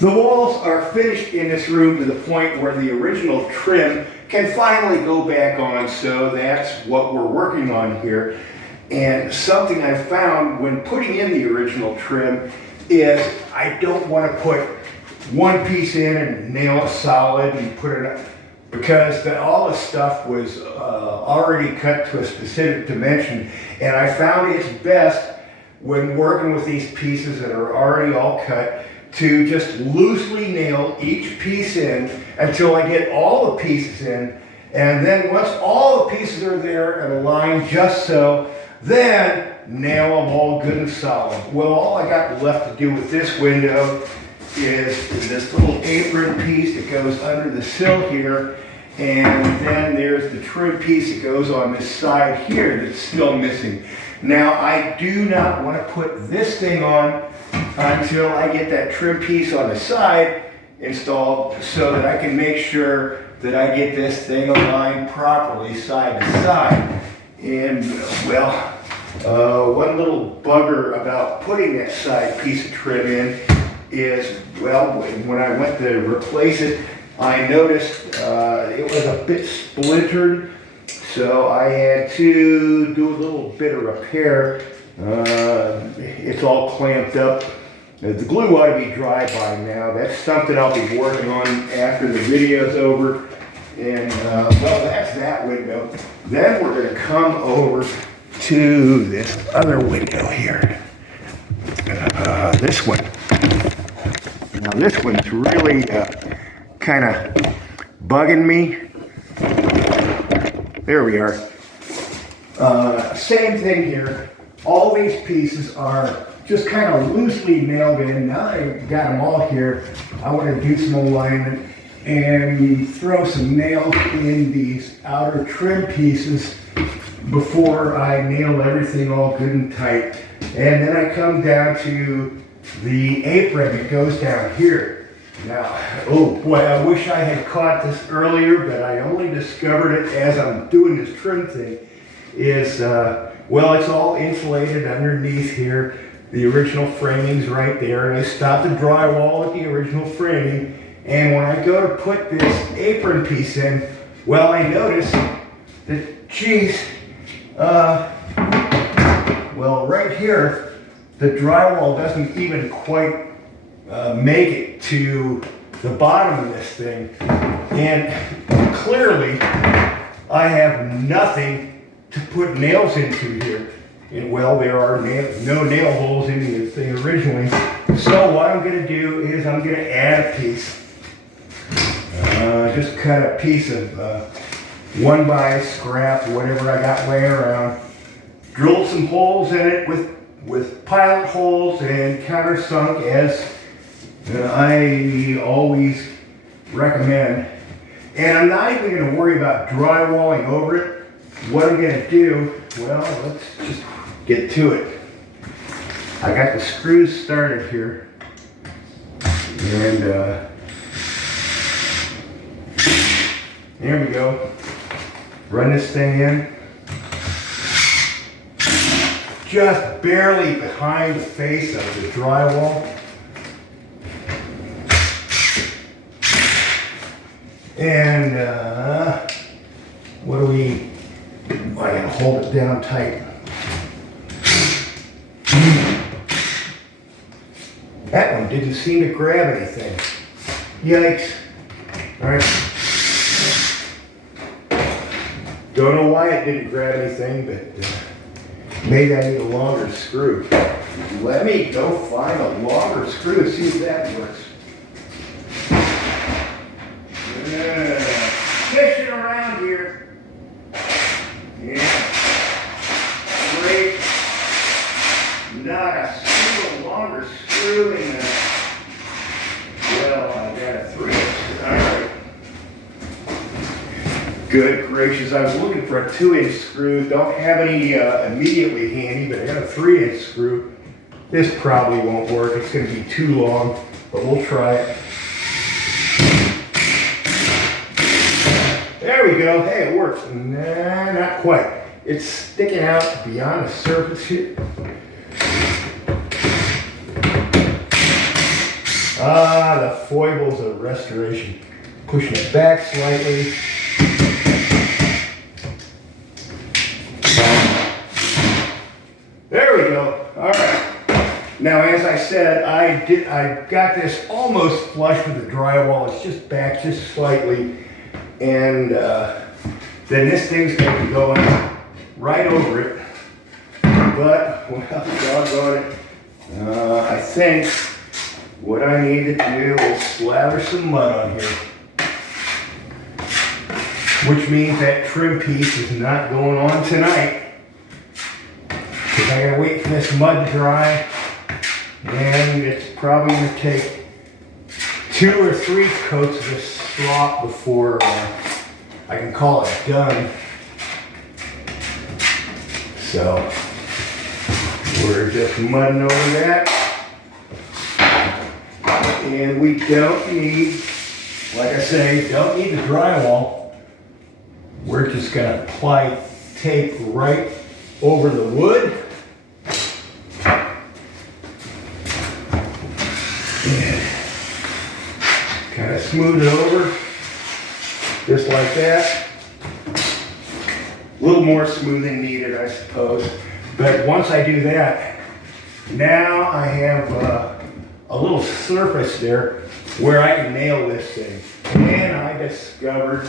The walls are finished in this room to the point where the original trim can finally go back on, so that's what we're working on here. And something I found when putting in the original trim is I don't want to put one piece in and nail it solid and put it up, because all the stuff was already cut to a specific dimension, and I found it's best when working with these pieces that are already all cut to just loosely nail each piece in until I get all the pieces in, and then once all the pieces are there and aligned just so, then nail them all good and solid. Well, all I got left to do with this window is this little apron piece that goes under the sill here, and then there's the trim piece that goes on this side here that's still missing. Now, I do not want to put this thing on until I get that trim piece on the side installed, so that I can make sure that I get this thing aligned properly side to side. And well, one little bugger about putting that side piece of trim in is, well, when I went to replace it, I noticed it was a bit splintered, so I had to do a little bit of repair. It's all clamped up. The glue ought to be dry by now. That's something I'll be working on after the video's over. And well, that's that window. Then we're going to come over to this other window here. This one. Now this one's really kind of bugging me. There we are. Same thing here. All these pieces are just kind of loosely nailed in. Now that I've got them all here, I want to do some alignment and throw some nails in these outer trim pieces before I nail everything all good and tight. And then I come down to the apron that goes down here. Now, oh boy, I wish I had caught this earlier, but I only discovered it as I'm doing this trim thing. Well, it's all insulated underneath here. The original framing's right there, and I stopped the drywall at the original framing. And when I go to put this apron piece in, well, I notice that, geez, well, right here, the drywall doesn't even quite make it to the bottom of this thing. And clearly, I have nothing to put nails into here. And well, there are no nail holes in the thing originally. So what I'm going to do is I'm going to add a piece. Just cut a piece of 1x scrap, whatever I got laying around. Drilled some holes in it with pilot holes and countersunk, as I always recommend. And I'm not even going to worry about drywalling over it. What I'm going to do, well, let's just get to it. I got the screws started here. And there we go. Run this thing in. Just barely behind the face of the drywall. And what do we, I gotta hold it down tight. That one didn't seem to grab anything. Yikes. All right. Don't know why it didn't grab anything, but maybe I need a longer screw. Let me go find a longer screw and see if that works. Fishing around here. Yeah. Great. Not a single longer screw in there. Well, I got a 3-inch. All right. Good gracious. I was looking for a 2-inch screw. Don't have any immediately handy, but I got a 3-inch screw. This probably won't work. It's going to be too long, but we'll try it. There we go. Hey, it works. Nah, not quite. It's sticking out beyond the surface here. The foibles of restoration. Pushing it back slightly. There we go. All right. Now, as I said, I got this almost flush with the drywall. It's just back just slightly. And then this thing's going to be going right over it. But, well, doggone it. I think what I need to do is slather some mud on here. Which means that trim piece is not going on tonight. Because I gotta wait for this mud to dry. And it's probably gonna take 2 or 3 coats of this slop before I can call it done. So, we're just mudding over that. And we don't need, like I say, don't need the drywall. We're just gonna apply tape right over the wood. And kind of smooth it over, just like that. A little more smoothing needed, I suppose. But once I do that, now I have a little surface there where I can nail this thing. And I discovered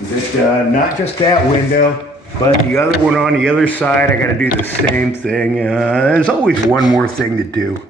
that not just that window, but the other one on the other side, I got to do the same thing. There's always one more thing to do.